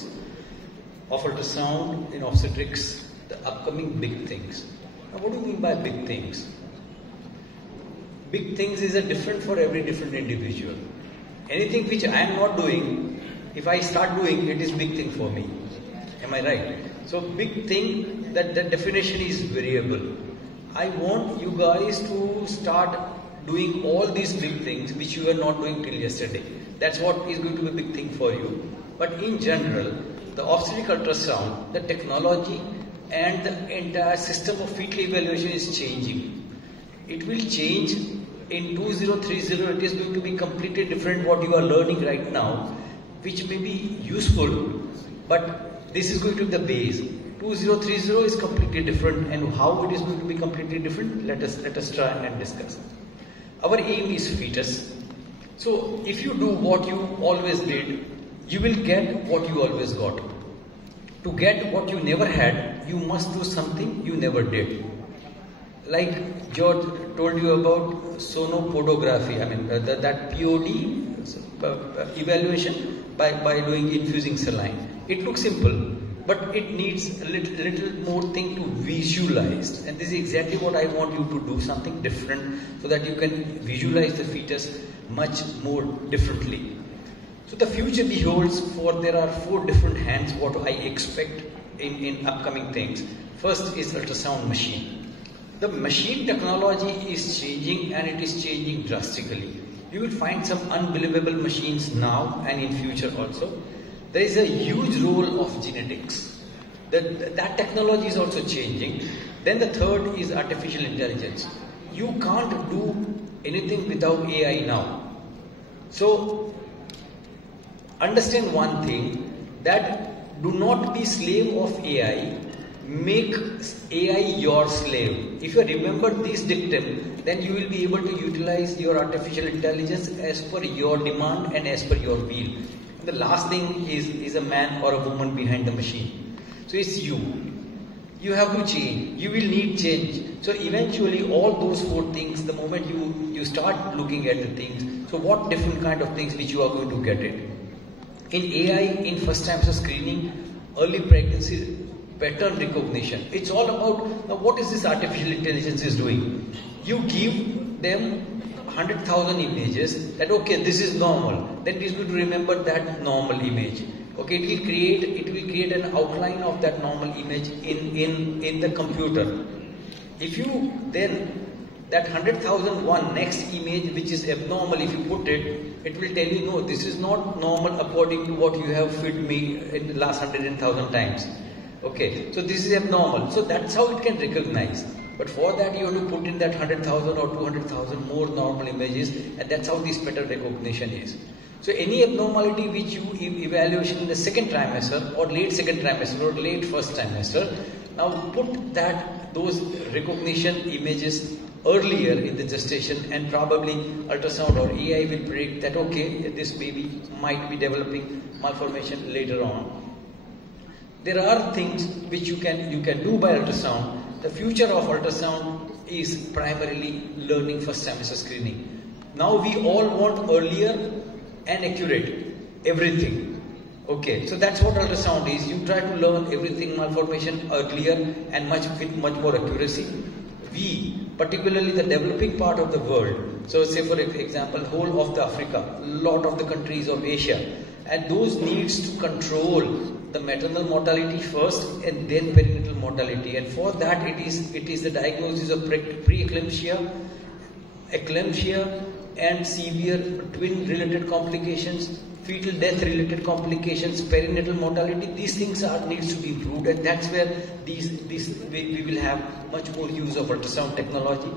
technologies of ultrasound in obstetrics, the upcoming big things. Now, what do you mean by big things? Big things is different for every different individual. Anything which I am not doing, if I start doing, it is big thing for me. Am I right? So big thing, that definition is variable. I want you guys to start doing all these big things which you were not doing till yesterday. That's what is going to be a big thing for you. But in general, the obstetric ultrasound, the technology and the entire system of fetal evaluation is changing. It will change in 2030. It is going to be completely different what you are learning right now, which may be useful, but this is going to be the base. 2030 is completely different, and how it is going to be completely different, let us try and discuss. Our aim is fetus. So if you do what you always did, you will get what you always got. To get what you never had, you must do something you never did. Like George told you about sonopodography, I mean that POD evaluation by doing infusing saline. It looks simple, but it needs a little more thing to visualize. And this is exactly what I want you to do, something different, so that you can visualize the fetus much more differently. So the future beholds, for there are 4 different hands what I expect in upcoming things. First is ultrasound machine. The machine technology is changing, and it is changing drastically. You will find some unbelievable machines now and in future also. There is a huge role of genetics. That technology is also changing. Then the third is artificial intelligence. You can't do anything without AI now. So understand one thing, that do not be slave of AI. Make AI your slave. If you remember this dictum, then you will be able to utilize your artificial intelligence as per your demand and as per your will. The last thing is a man or a woman behind the machine. So it's you. You have to change. You will need change. So eventually all those 4 things, the moment you start looking at the things, so what different kind of things which you are going to get it. In AI, in first trimester screening, early pregnancy, pattern recognition. It's all about, now what is this artificial intelligence is doing? You give them 100,000 images that okay, this is normal. Then it is going to remember that normal image. Okay, it will create an outline of that normal image in the computer. If you then that 100,001 next image which is abnormal, if you put it, it will tell you no, this is not normal according to what you have fed me in the last 100,000 times. Okay, so this is abnormal. So that's how it can recognize. But for that you have to put in that 100,000 or 200,000 more normal images, and that's how this pattern recognition is. So any abnormality which you evaluation in the second trimester or late second trimester or late first trimester, now put those recognition images earlier in the gestation, and probably ultrasound or AI will predict that okay, this baby might be developing malformation later on. There are things which you can do by ultrasound. The future of ultrasound is primarily learning first trimester screening. Now we all want earlier and accurate everything. Okay, so that's what ultrasound is. You try to learn everything malformation earlier and with much more accuracy. We, particularly the developing part of the world, so say for example whole of the Africa, lot of the countries of Asia, and those needs to control the maternal mortality first and then perinatal mortality, and for that it is the diagnosis of preeclampsia, eclampsia and severe twin related complications, fetal death related complications, perinatal mortality. These things needs to be improved, and that's where we will have much more use of ultrasound technology.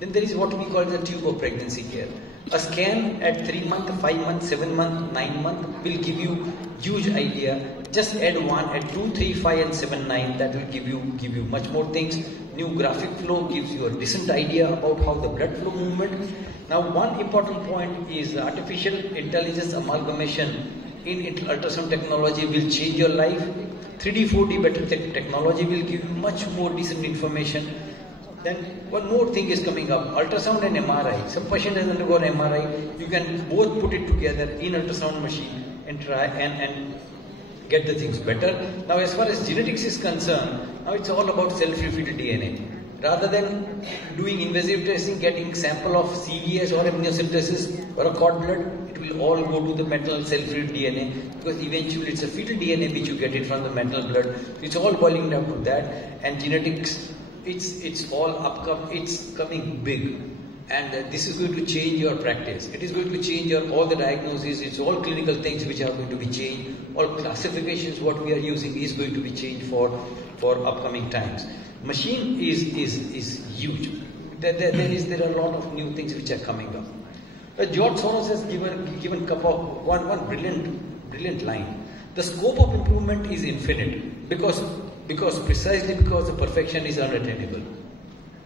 Then there is what we call the tube of pregnancy care. A scan at 3 months, 5 months, 7 months, 9 months will give you huge idea. Just add 1 at 2, 3, 5 and 7, 9. That will give you much more things. New graphic flow gives you a decent idea about how the blood flow movement. Now one important point is artificial intelligence amalgamation in ultrasound technology will change your life. 3D, 4D better technology will give you much more decent information. Then one more thing is coming up, ultrasound and MRI. Some patient has undergone MRI, you can both put it together in ultrasound machine and try and get the things better. Now as far as genetics is concerned, now it's all about self-repeated DNA. Rather than doing invasive testing, getting sample of CVS or amniocentesis or a cord blood, it will all go to the maternal self-repeated DNA, because eventually it's a fetal DNA which you get it from the maternal blood. It's all boiling down to that. And genetics, it's coming big. And this is going to change your practice. It is going to change all the diagnoses. It's all clinical things which are going to be changed. All classifications what we are using is going to be changed for upcoming times. Machine is huge. There are a lot of new things which are coming up. George Soros has given one brilliant line. The scope of improvement is infinite because precisely because the perfection is unattainable.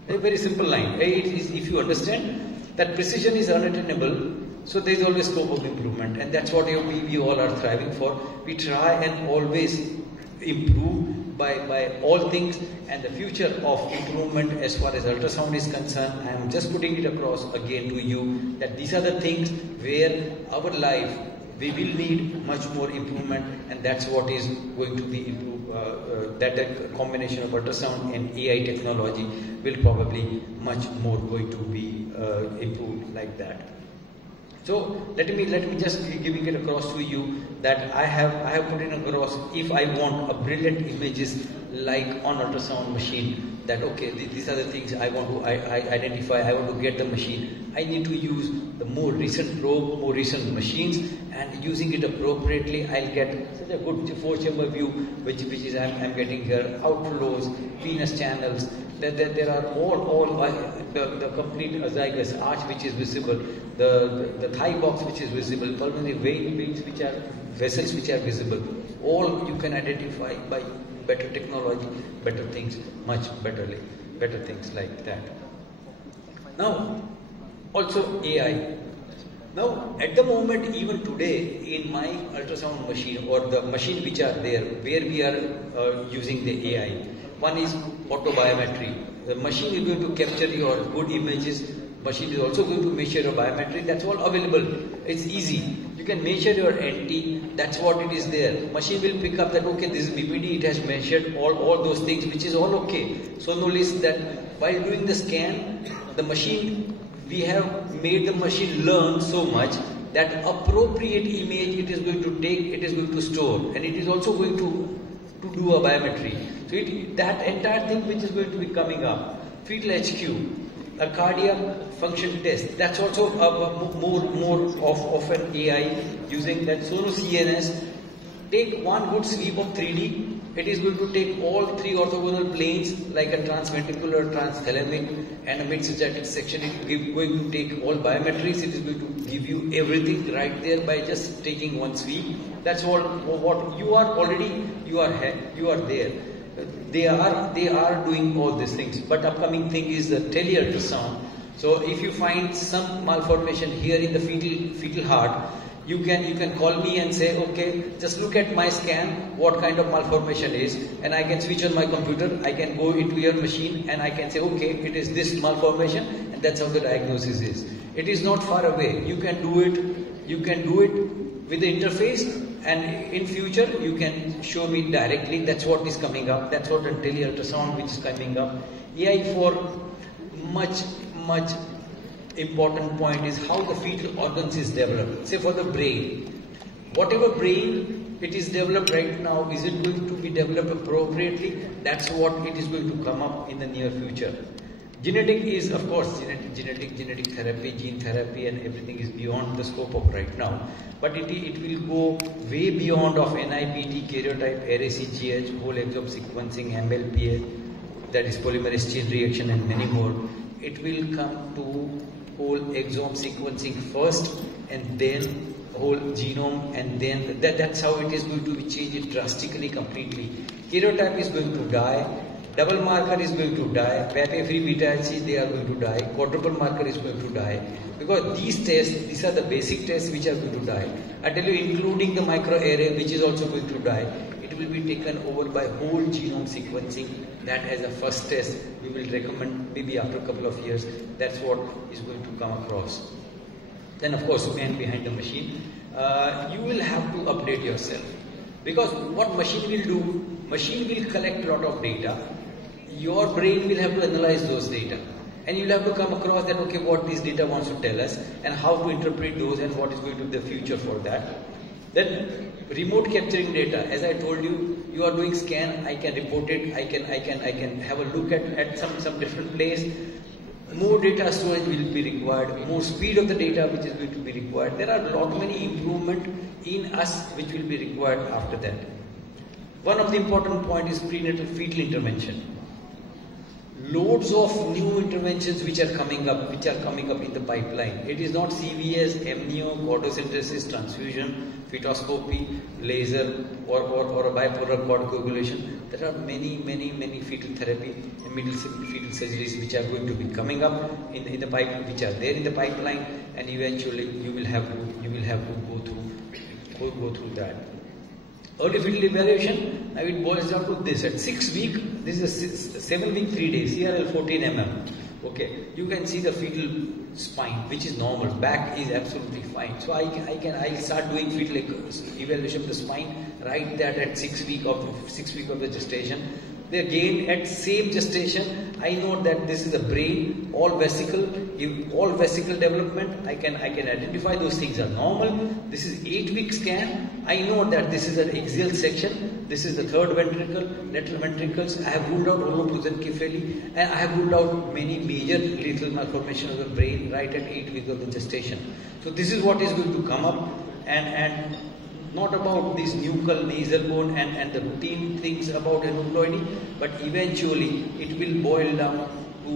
A very simple line. If you understand that precision is unattainable, so there is always scope of improvement, and that's what we all are thriving for. We try and always improve by all things, and the future of improvement as far as ultrasound is concerned, I am just putting it across again to you that these are the things where our life we will need much more improvement, and that's what is going to be improved. That a combination of ultrasound and AI technology will probably much more going to be improved like that. So let me just giving it across to you that I have put it across. If I want a brilliant images like on ultrasound machine, that okay, these are the things I want to identify. I want to get the machine. I need to use the more recent probe, more recent machines, and using it appropriately, I'll get such a good 4-chamber view, which is I'm getting here. Outflows, venous channels. There are all the complete azygous arch which is visible, the thigh box which is visible, pulmonary veins which are vessels which are visible. All you can identify by better technology, better things, much better things like that. Now, also AI. Now, at the moment, even today, in my ultrasound machine or the machine which are there, where we are using the AI, one is photobiometry. The machine is going to capture your good images. Machine is also going to measure your biometry. That's all available. It's easy. You can measure your NT. That's what it is there. Machine will pick up that, okay, this is BPD. It has measured all those things, which is all okay. So notice that while doing the scan, the machine, we have made the machine learn so much that appropriate image it is going to take, it is going to store, and it is also going to do a biometry. So that entire thing which is going to be coming up, fetal HQ, a cardiac function test, that's also more of an AI using that Sonos CNS. Take one good sweep of 3D. It is going to take all 3 orthogonal planes like a transventricular, transthalamic and a mid-systatic section. It is going to take all biometries. It is going to give you everything right there by just taking one sweep. That's all what you are already, you are there. They are doing all these things. But upcoming thing is the tele-ultrasound. So if you find some malformation here in the fetal heart, you can call me and say, okay, just look at my scan, what kind of malformation is, and I can switch on my computer, I can go into your machine and I can say, okay, it is this malformation, and that's how the diagnosis is. It is not far away. You can do it with the interface, and in future you can show me directly. That's what is coming up. That's what the tele-ultrasound which is coming up. AI for much important point is how the fetal organs is developed. Say for the brain, whatever brain it is developed right now, is it going to be developed appropriately? That's what it is going to come up in the near future. Genetic is, of course, genetic therapy, gene therapy, and everything is beyond the scope of right now. But it will go way beyond of NIPT, karyotype, RACGH, whole exome sequencing, MLPA, that is polymerase chain reaction, and many more. It will come to whole exome sequencing first, and then whole genome, and then that's how it is going to be changed drastically, completely. Karyotype is going to die, double marker is going to die, PAPA-free beta-HC, they are going to die, quadruple marker is going to die, because these tests, these are the basic tests which are going to die. I tell you, including the microarray which is also going to die. It will be taken over by whole genome sequencing. That as a first test we will recommend maybe after a couple of years. That's what is going to come across. Then of course, man behind the machine, you will have to update yourself. Because what machine will do, machine will collect a lot of data. Your brain will have to analyze those data. And you'll have to come across that, okay, what this data wants to tell us and how to interpret those and what is going to be the future for that. Then remote capturing data. As I told you, you are doing scan, I can report it, I can have a look at some different place. More data storage will be required, more speed of the data which is going to be required. There are a lot many improvement in us which will be required after that. One of the important point is prenatal fetal intervention. Loads of new interventions which are coming up in the pipeline. It is not CVS, amnio, cordocentesis, transfusion, fetoscopy, laser, or a bipolar cord coagulation. There are many fetal therapy and fetal surgeries which are going to be coming up in the pipeline, which are there in the pipeline, and eventually you will have to go through that. Early fetal evaluation, now it boils down to this. At 6 weeks, this is a 7 week 3 days, CRL 14 mm. Okay, you can see the fetal spine, which is normal. Back is absolutely fine. So I'll start doing fetal evaluation of the spine right that at 6 weeks of the gestation. Again, at same gestation, I know that this is the brain, all vesicle development. I can identify those things are normal. This is 8-week scan. I know that this is an axial section. This is the third ventricle, lateral ventricles. I have ruled out holoprosencephaly, and I have ruled out many major lethal malformation of the brain right at 8 weeks of the gestation. So this is what is going to come up, and not about this nuchal, nasal bone and the routine things about aneuploidy, but eventually it will boil down to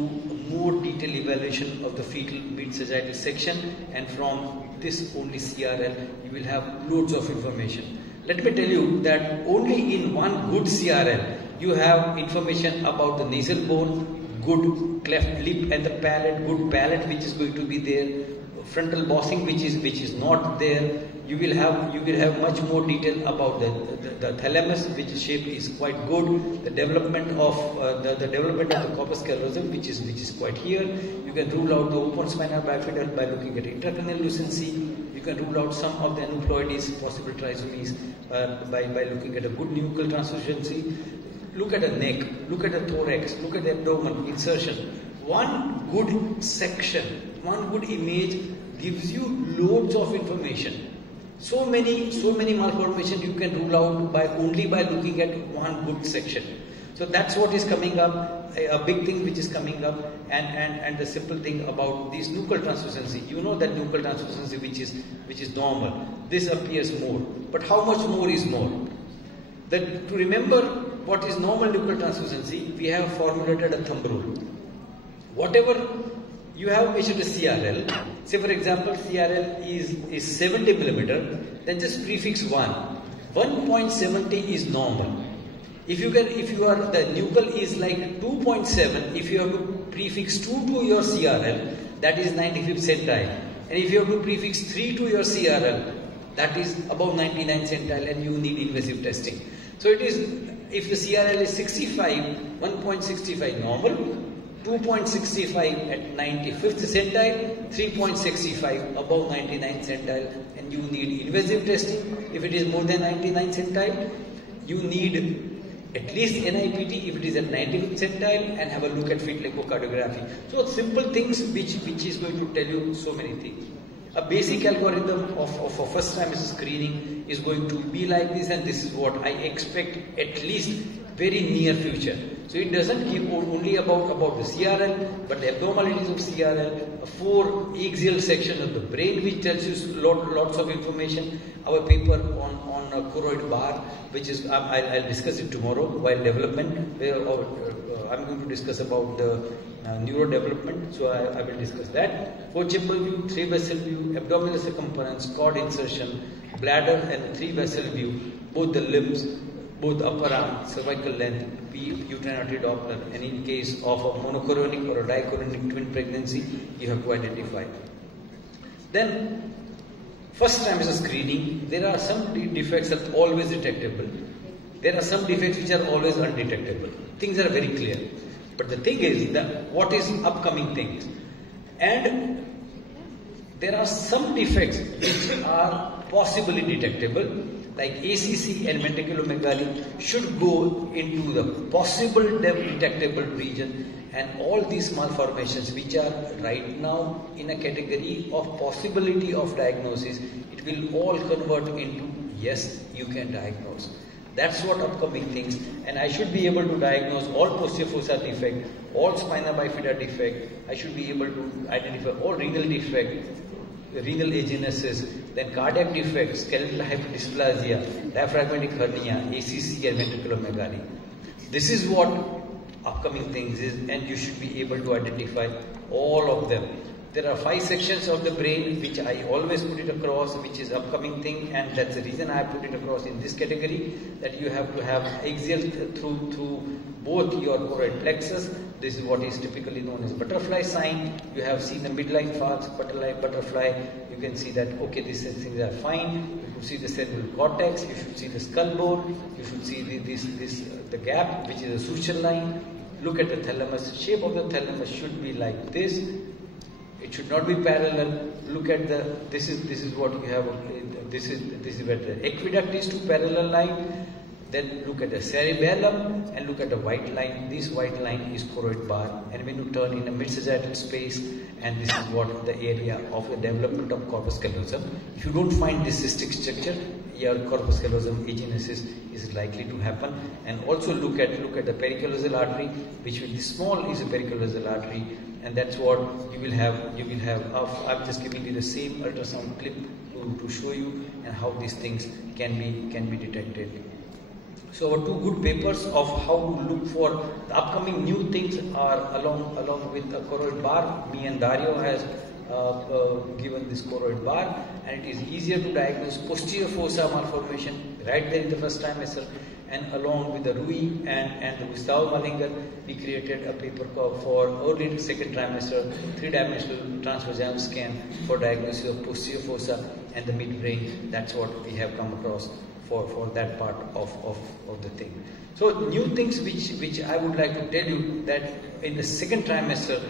more detailed evaluation of the fetal mid-sagittal section, and from this only CRL you will have loads of information. Let me tell you that only in one good CRL you have information about the nasal bone, good cleft lip and the palate, good palate which is going to be there, frontal bossing which is not there. You will have much more detail about the thalamus, which shape is quite good. The development of the corpus callosum, which is quite here. You can rule out the open spinal bifida by looking at intracranial lucency. You can rule out some of the aneuploidies, possible trisomies by looking at a good nuchal translucency. Look at the neck, look at the thorax, look at the abdomen, insertion. One good section, one good image gives you loads of information. So many malformations you can rule out only by looking at one good section. So that's what is coming up, a big thing which is coming up, and the simple thing about this nuchal translucency. You know that nuchal translucency which is normal. This appears more, but how much more is more? To remember what is normal nuchal translucency, we have formulated a thumb rule. Whatever you have measured a CRL, say for example CRL is 70 millimeter, then just prefix 1. 1.70 is normal. If the nuchal is like 2.7, if you have to prefix 2 to your CRL, that is 95th centile. And if you have to prefix 3 to your CRL, that is above 99 centile, and you need invasive testing. So it is, if the CRL is 65, 1.65 normal, 2.65 at 95th centile, 3.65 above 99 centile, and you need invasive testing. If it is more than 99 centile, you need at least NIPT if it is at 95th centile, and have a look at fetal echocardiography. So simple things which is going to tell you so many things. A basic algorithm of a first trimester screening is going to be like this, and this is what I expect at least very near future. So it doesn't give only about the CRL, but the abnormalities of CRL, a 4 axial section of the brain which tells you lots of information. Our paper on a choroid bar, which is I'll discuss it tomorrow while development, where I'm going to discuss about the neurodevelopment, so I will discuss that. 4-chamber view, 3-vessel view, abdominal circumference, cord insertion, bladder, and 3-vessel view, both the limbs, both upper arm, cervical length, uterine artery Doppler, and in case of a monochorionic or a dichorionic twin pregnancy, you have to identify. Then, first trimester screening, there are some defects that are always detectable. There are some defects which are always undetectable. Things are very clear. But the thing is that what is upcoming things? And there are some defects which are possibly detectable. like ACC and ventriculomegaly should go into the possible detectable region, and all these malformations which are right now in a category of possibility of diagnosis, it will all convert into yes, you can diagnose. That's what upcoming things, and I should be able to diagnose all posterior fossa defect, all spina bifida defect. I should be able to identify all renal defect, renal agenesis, then cardiac defects, skeletal hyperdysplasia, diaphragmatic hernia, ACC and ventriculomegaly. This is what upcoming things is, and you should be able to identify all of them. There are 5 sections of the brain which I always put it across, which is upcoming thing, and that's the reason I put it across in this category, that you have to have axial through both your choroid plexus. This is what is typically known as butterfly sign. You have seen the midline falls, butterfly. You can see that, okay, these things are fine. You should see the cerebral cortex. You should see the skull bone. You should see the gap, which is a suture line. Look at the thalamus. Shape of the thalamus should be like this. It should not be parallel. Look at this is what you have. This is where the aqueduct is to parallel line. Then look at the cerebellum and look at the white line. This white line is choroid bar, and when you turn in a mid-sagittal space, and this is what the area of the development of corpus callosum. If you don't find this cystic structure, your corpus callosum agenesis is likely to happen. And also look at the pericallosal artery, which will be small is a pericallosal artery, and that's what you will have. I'm just giving you the same ultrasound clip to show you and how these things can be detected. So our 2 good papers of how to look for the upcoming new things are along with the choroid bar. Me and Dario has given this choroid bar, and it is easier to diagnose posterior fossa malformation right there in the first trimester. And along with the Rui and the Gustavo Malinger, we created a paper for early second trimester 3-dimensional transvaginal scan for diagnosis of posterior fossa and the midbrain. That's what we have come across for that part of the thing. So new things which I would like to tell you, that in the second trimester,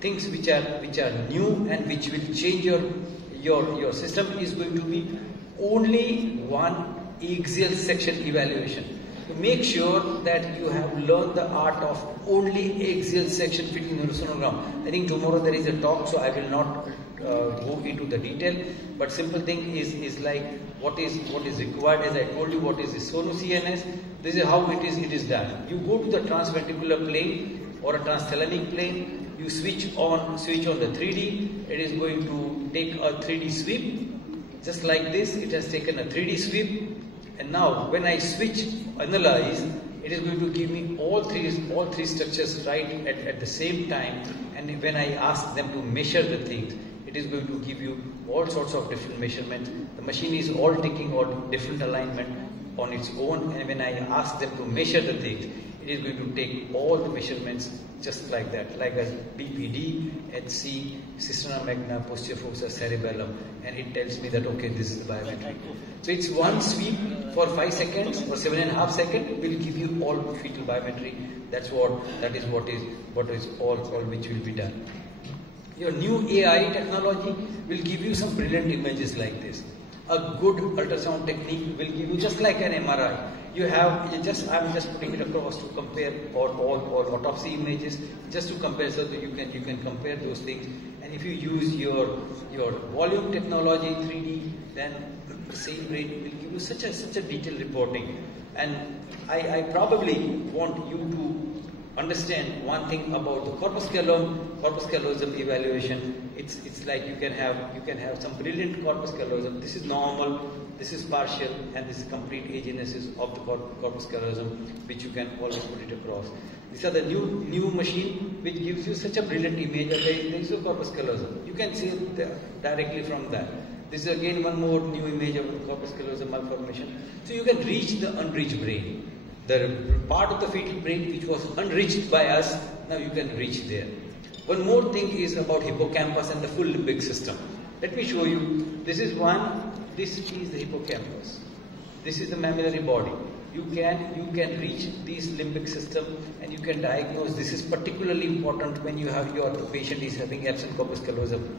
things which are new and which will change your system is going to be only one axial section evaluation. To make sure that you have learned the art of only axial section fitting neurosonogram. I think tomorrow there is a talk, so I will not go into the detail, but simple thing is like what is required. As I told you, what is the sono CNS. This is how it is done. You go to the transventricular plane or a transthalamic plane. You switch on the 3D. It is going to take a 3D sweep, just like this. It has taken a 3D sweep, and now when I switch analyze, it is going to give me all three structures right at the same time. And when I ask them to measure the things, it is going to give you all sorts of different measurements. The machine is all taking out different alignment on its own, and when I ask them to measure the things, it is going to take all the measurements just like that, like a BPD, HC, cisterna magna, posterior fossa, cerebellum, and it tells me that okay, this is the biometry. So it's one sweep for 5 seconds or 7.5 seconds will give you all fetal biometry. That is what is all which will be done. Your new AI technology will give you some brilliant images like this. A good ultrasound technique will give you just like an MRI. I'm just putting it across to compare all autopsy images, just to compare, so that you can compare those things. And if you use your volume technology 3D, then the same rate will give you such a detailed reporting. And I probably want you to understand one thing about the corpus callosum evaluation. It's like you can have some brilliant corpus callosum. This is normal, this is partial, and this is complete agenesis of the corpus callosum, which you can always put it across. These are the new machine which gives you such a brilliant image of the corpus callosum. You can see it directly from that. This is again one more new image of the corpus callosum malformation. So you can reach the unreached brain. The part of the fetal brain which was unreached by us, now you can reach there. One more thing is about hippocampus and the full limbic system. Let me show you. This is the hippocampus. This is the mammillary body. You can reach these limbic system and you can diagnose. This is particularly important when the patient is having absent corpus callosum.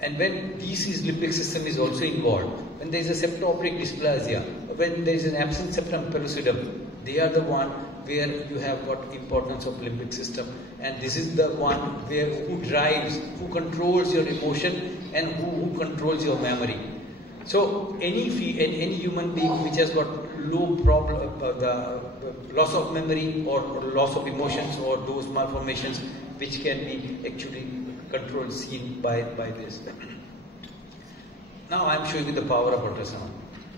And when this limbic system is also involved, when there is a septo-optic dysplasia, when there is an absent septum pellucidum, they are the one where you have got importance of limbic system, and this is the one where who drives, who controls your emotion, and who controls your memory. So any human being which has got low problem, the loss of memory or loss of emotions or those malformations which can be actually controlled, seen by this. Now I am showing you the power of ultrasound.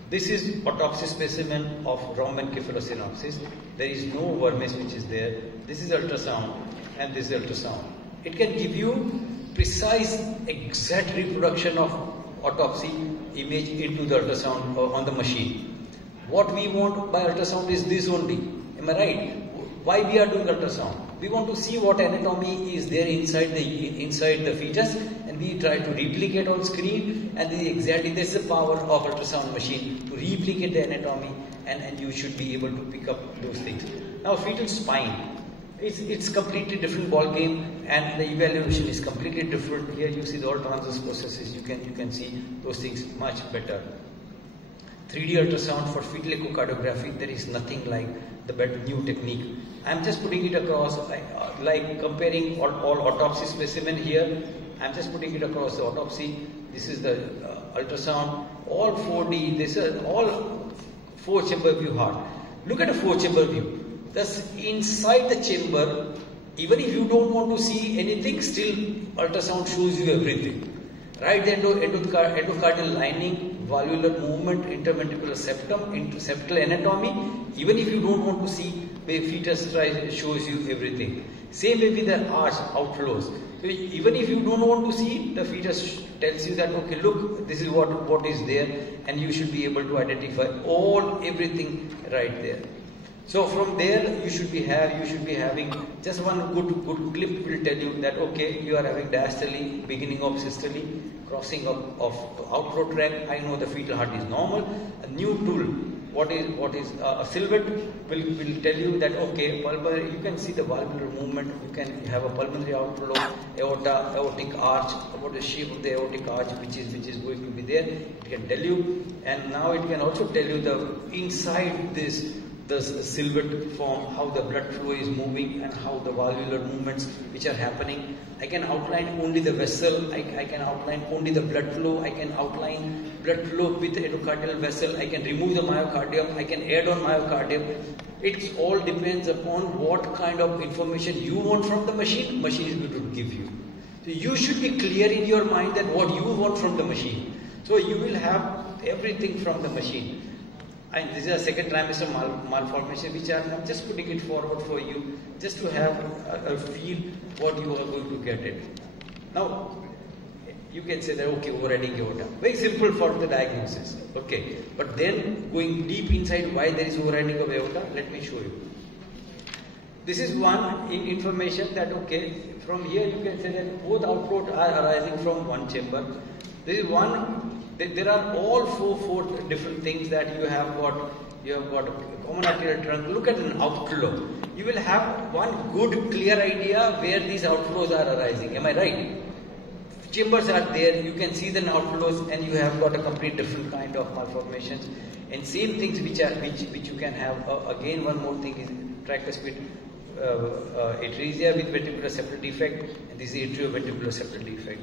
This is autopsy specimen of Roman cephalosynopsis. There is no vermis which is there. This is ultrasound and this is ultrasound. It can give you precise, exact reproduction of autopsy image into the ultrasound on the machine. What we want by ultrasound is this only. Am I right? Why we are doing ultrasound? We want to see what anatomy is there inside the fetus, and we try to replicate on screen, and exactly this is the power of ultrasound machine to replicate the anatomy, and you should be able to pick up those things. Now fetal spine, it's completely different ball game, and the evaluation is completely different. Here you see all transverse processes, you can see those things much better. 3D ultrasound for fetal echocardiography, there is nothing like the better new technique. I am just putting it across, like comparing all autopsy specimen here. I am just putting it across the autopsy. This is the ultrasound, all 4D, this is all 4-chamber view heart. Look at a 4-chamber view. Thus inside the chamber, even if you don't want to see anything, still ultrasound shows you everything. Right, the endocardial lining, valvular movement, interventricular septum, interseptal anatomy. Even if you don't want to see, the fetus shows you everything. Same way with the arch outflows. So even if you don't want to see, the fetus tells you that, okay, look, this is what is there, and you should be able to identify everything right there. So from there you should be having just one good clip will tell you that, okay, you are having diastole, beginning of systole, crossing of outflow tract. I know the fetal heart is normal. A new tool, what is a silhouette will tell you that, okay, pulmonary, you can see the valvular movement, you can have a pulmonary outflow, aorta, aortic arch, about the shape of the aortic arch which is going to be there. It can tell you, and now it can also tell you the inside this the silhouette form, how the blood flow is moving and how the valvular movements which are happening. I can outline only the vessel, I can outline only the blood flow, I can outline blood flow with the endocardial vessel, I can remove the myocardium, I can add on myocardium. It all depends upon what kind of information you want from the machine is going to give you. So you should be clear in your mind that what you want from the machine. So you will have everything from the machine. And this is a second trimester malformation, which I am just putting it forward for you, just to have a feel what you are going to get it. Now, you can say that, okay, overriding aorta. Very simple for the diagnosis, okay. But then going deep inside why there is overriding of aorta, let me show you. This is one information that, okay, from here you can say that both outflows are arising from one chamber. This is one. There are all four different things that you have got. You have got a common arterial trunk. Look at an outflow. You will have one good, clear idea where these outflows are arising. Am I right? Chambers are there. You can see the outflows, and you have got a complete different kind of malformations. And same things which you can have. Again, one more thing is tricuspid atresia with ventricular septal defect, and this is atrioventricular septal defect.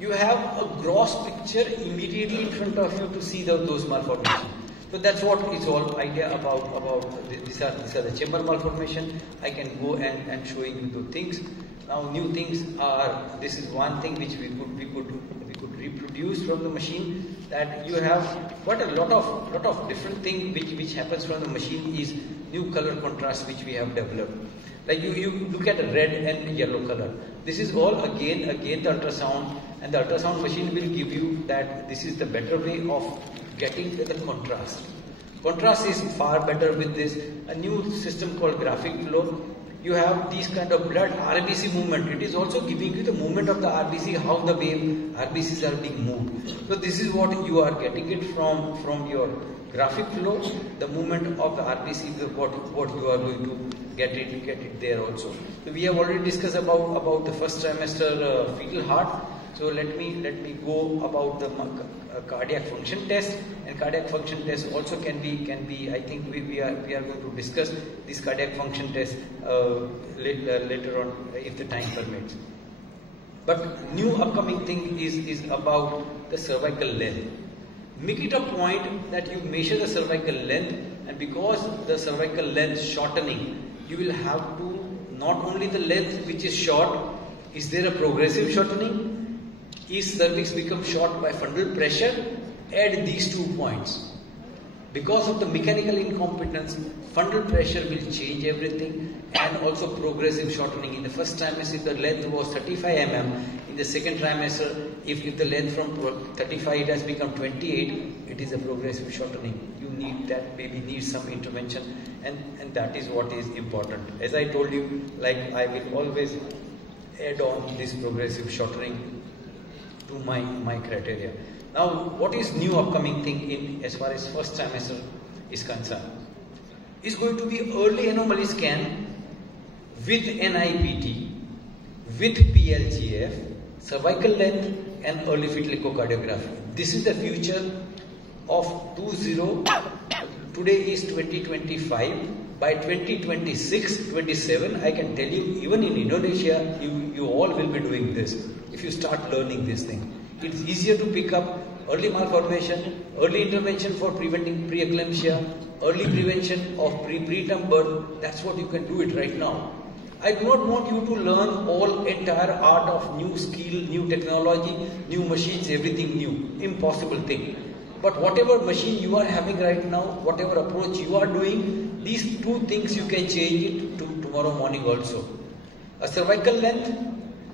You have a gross picture immediately in front of you to see those malformations. So that's what is all idea about these are the chamber malformation. I can go and showing you the things. Now new things are, this is one thing which we could reproduce from the machine, that you have got a lot of different things which happens from the machine is new color contrast which we have developed. Like you look at a red and yellow color. This is all again the ultrasound, and the ultrasound machine will give you that this is the better way of getting the contrast. Contrast is far better with this. A new system called graphic flow. You have these kind of blood RBC movement. It is also giving you the movement of the RBC, how the way RBCs are being moved. So this is what you are getting it from your graphic flow. The movement of the RBC is what you are going to get it there also. So we have already discussed about the first trimester fetal heart. So let me go about the cardiac function test, and cardiac function test also can be. I think we are going to discuss this cardiac function test later on if the time permits. But new upcoming thing is about the cervical length. Make it a point that you measure the cervical length, and because the cervical length shortening, you will have to not only the length which is short. Is there a progressive shortening? Is cervix become short by fundal pressure? Add these 2 points. Because of the mechanical incompetence, fundal pressure will change everything, and also progressive shortening. In the first trimester, if the length was 35 mm, in the second trimester, if the length from 35 it has become 28, it is a progressive shortening. You need that baby needs some intervention, and that is what is important. As I told you, like I will always add on this progressive shortening to my criteria. Now, what is new upcoming thing in as far as first trimester is concerned? Is going to be early anomaly scan with NIPT, with PLGF, cervical length, and early fetal echocardiography. This is the future of 20. Today is 2025. By 2026, 27, I can tell you, even in Indonesia, you all will be doing this if you start learning this thing. It's easier to pick up early malformation, early intervention for preventing preeclampsia, early prevention of preterm birth. That's what you can do it right now. I do not want you to learn all entire art of new skill, new technology, new machines, everything new. Impossible thing. But whatever machine you are having right now, whatever approach you are doing, these 2 things you can change it to tomorrow morning also. A cervical length,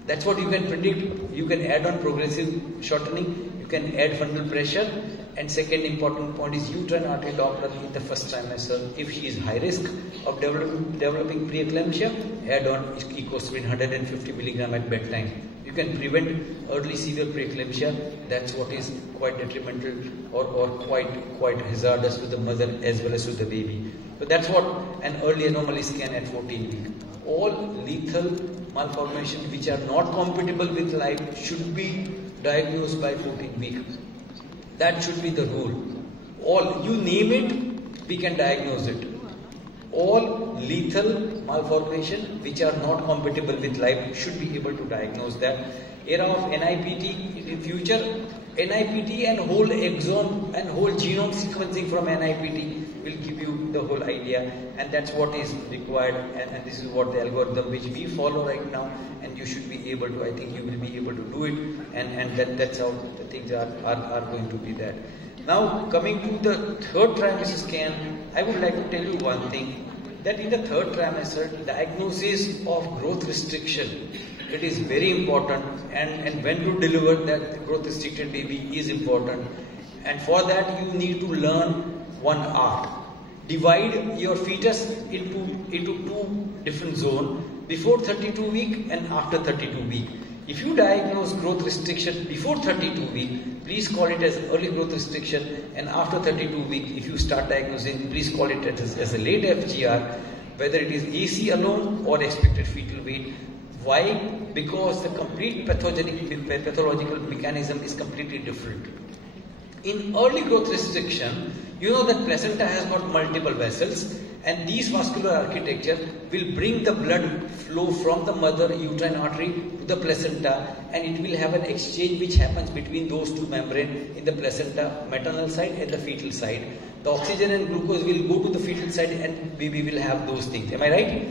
that's what you can predict. You can add on progressive shortening, you can add fundal pressure, and second important point is uterine artery Doppler in the first trimester. If she is high risk of developing preeclampsia, add on echosprin 150 mg at bedtime. You can prevent early severe preeclampsia. That's what is quite detrimental or quite hazardous to the mother as well as to the baby. So that's what an early anomaly scan at 14 weeks. All lethal malformations which are not compatible with life should be diagnosed by 14 weeks. That should be the rule. All, you name it, we can diagnose it. All lethal malformation which are not compatible with life should be able to diagnose that. Era of NIPT in future, NIPT and whole exome and whole genome sequencing from NIPT will give you the whole idea, and that's what is required, and this is what the algorithm which we follow right now, and you should be able to, I think you will be able to do it, and that's how the things are going to be there. Now coming to the third trimester scan, I would like to tell you one thing, that in the third trimester, diagnosis of growth restriction, it is very important, and when to deliver that growth restricted baby is important, and for that you need to learn one art. Divide your fetus into 2 different zones, before 32 week and after 32 week. If you diagnose growth restriction before 32 week, please call it as early growth restriction, and after 32 week, if you start diagnosing, please call it as a late FGR, whether it is AC alone or expected fetal weight. Why? Because the complete pathological mechanism is completely different. In early growth restriction, you know that placenta has got multiple vessels, and these vascular architecture will bring the blood flow from the mother uterine artery to the placenta, and it will have an exchange which happens between those 2 membranes in the placenta maternal side and the fetal side. The oxygen and glucose will go to the fetal side, and baby will have those things. Am I right?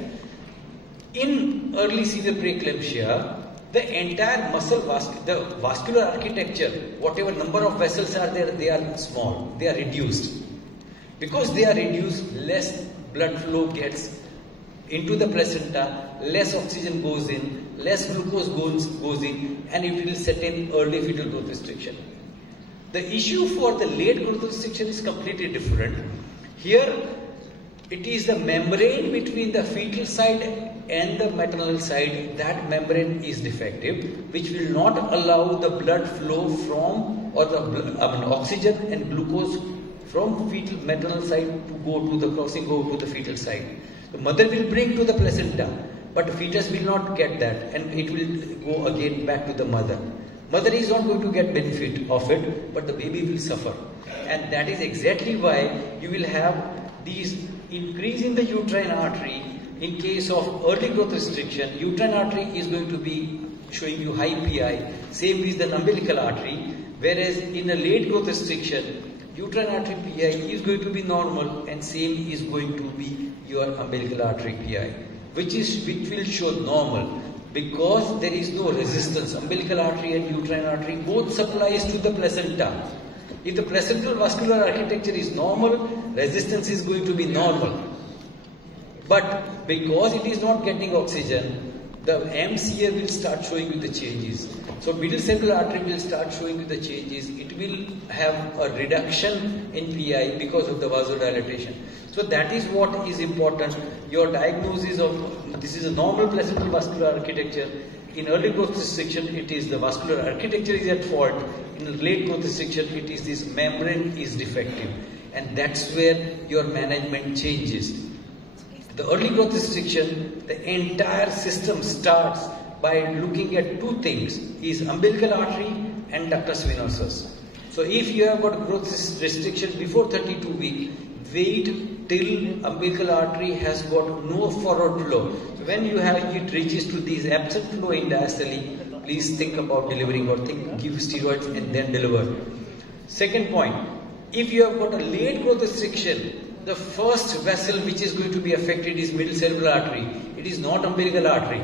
In early severe preeclampsia, the entire the vascular architecture, whatever number of vessels are there, they are small, they are reduced. Because they are reduced, less blood flow gets into the placenta, less oxygen goes in, less glucose goes in, and it will set in early fetal growth restriction. The issue for the late growth restriction is completely different. Here, it is the membrane between the fetal side and the maternal side, that membrane is defective, which will not allow the blood flow from, or the oxygen and glucose from fetal maternal side to go to the fetal side. The mother will bring to the placenta, but the fetus will not get that, and it will go again back to the mother. Mother is not going to get benefit of it, but the baby will suffer. And that is exactly why you will have these increase in the uterine artery. In case of early growth restriction, uterine artery is going to be showing you high PI, same with the umbilical artery, whereas in a late growth restriction, uterine artery PI is going to be normal and same is going to be your umbilical artery PI, which will show normal because there is no resistance. Umbilical artery and uterine artery both supplies to the placenta. If the placental vascular architecture is normal, resistance is going to be normal. But because it is not getting oxygen, the MCA will start showing you the changes. So middle cerebral artery will start showing you the changes. It will have a reduction in PI because of the vasodilatation. So that is what is important. Your diagnosis of this is a normal placental vascular architecture. In early growth restriction, it is the vascular architecture is at fault. In late growth restriction, it is this membrane is defective. And that's where your management changes. The early growth restriction, the entire system starts by looking at two things, is umbilical artery and ductus venosus. So if you have got growth restriction before 32 weeks, wait till umbilical artery has got no forward flow. So when you have it reaches to these absent flow in diastole, please think about delivering or give steroids and then deliver. Second point, if you have got a late growth restriction, the first vessel which is going to be affected is middle cerebral artery. It is not umbilical artery.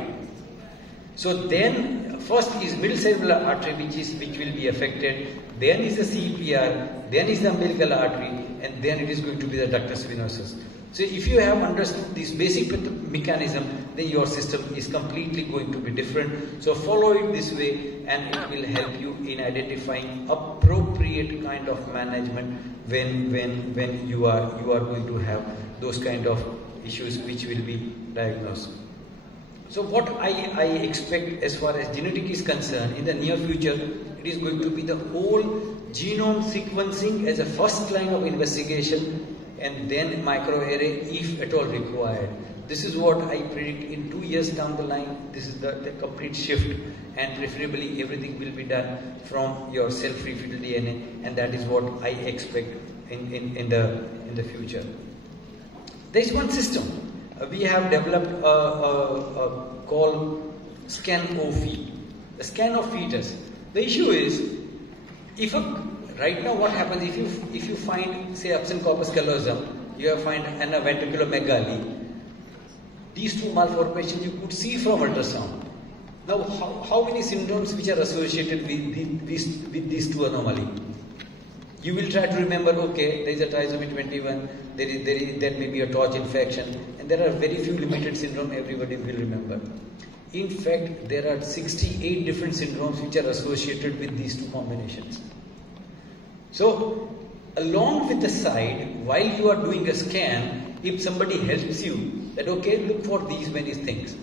So then first is middle cerebral artery which will be affected, then is the CPR, then is the umbilical artery, and then it is going to be the ductus venosus. So if you have understood this basic mechanism, then your system is completely going to be different. So follow it this way and it will help you in identifying appropriate kind of management when you are going to have those kind of issues which will be diagnosed. So what I expect as far as genetic is concerned, in the near future, it is going to be the whole genome sequencing as a first line of investigation, and then microarray if at all required. This is what I predict in 2 years down the line. This is the complete shift, and preferably everything will be done from your cell-free fetal DNA, and that is what I expect in the future. There is one system we have developed called ScanOFE, the scan of fetus. The issue is, right now what happens if you find, say, absent corpus callosum, you have find an ventriculomegaly. These two malformations you could see from ultrasound. Now, how many syndromes which are associated with these two anomalies? You will try to remember, okay, there is a trisomy 21, there may be a torch infection, and there are very few limited syndromes everybody will remember. In fact, there are 68 different syndromes which are associated with these two combinations. So, along with the side, while you are doing a scan, if somebody helps you, that okay, look for these many things.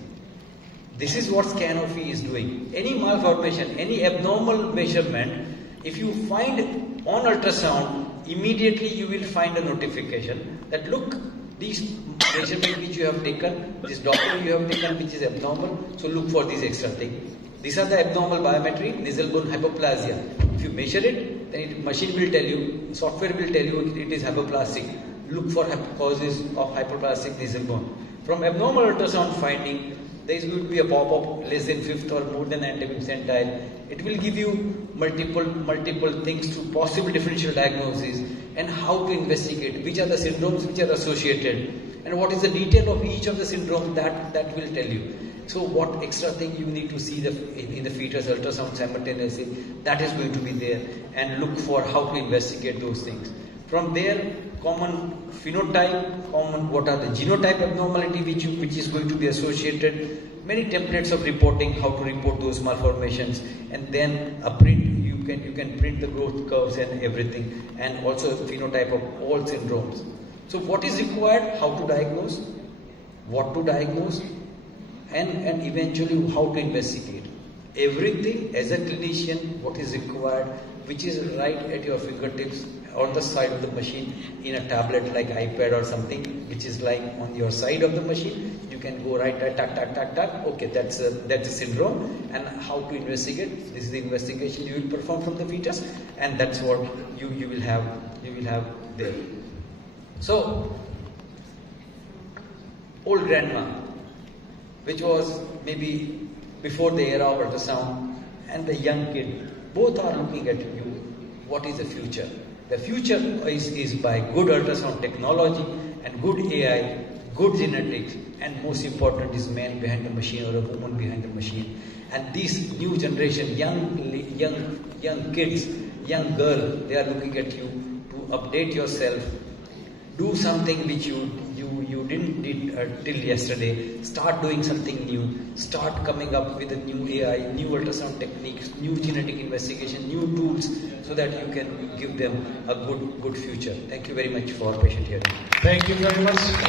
This is what ScanOFE is doing. Any malformation, any abnormal measurement, if you find on ultrasound, immediately you will find a notification that look, these measurement which you have taken, this document you have taken which is abnormal, so look for these extra things. These are the abnormal biometry, nasal bone hypoplasia. If you measure it, then machine will tell you, software will tell you it is hypoplastic. Look for causes of hypoplastic nasal bone. From abnormal ultrasound finding, there is going to be a pop-up less than fifth or more than 90th percentile. It will give you multiple things to possible differential diagnosis and how to investigate which are the syndromes which are associated and what is the detail of each of the syndromes that will tell you. So what extra thing you need to see in the fetus ultrasound simultaneously, that is going to be there, and look for how to investigate those things. From there, common phenotype, what are the genotype abnormality which is going to be associated, many templates of reporting, how to report those malformations, and then a print, you can print the growth curves and everything, and also phenotype of all syndromes. So what is required, how to diagnose, what to diagnose, and eventually how to investigate. Everything as a clinician, what is required, which is right at your fingertips, on the side of the machine in a tablet like iPad or something, which is like on your side of the machine. You can go right, tuck. Okay, that's a syndrome, and how to investigate. This is the investigation you will perform from the fetus, and that's what you will have there. So, old grandma, which was maybe before the era of ultrasound, and the young kid, both are looking at you. What is the future? The future is by good ultrasound technology and good AI, good genetics, and most important is man behind the machine or a woman behind the machine. And this new generation, young kids, young girl, they are looking at you to update yourself, do something which you didn't did till yesterday. Start doing something new. Start coming up with a new AI, new ultrasound techniques, new genetic investigation, new tools, so that you can give them a good future. Thank you very much for patient hearing. Thank you very much.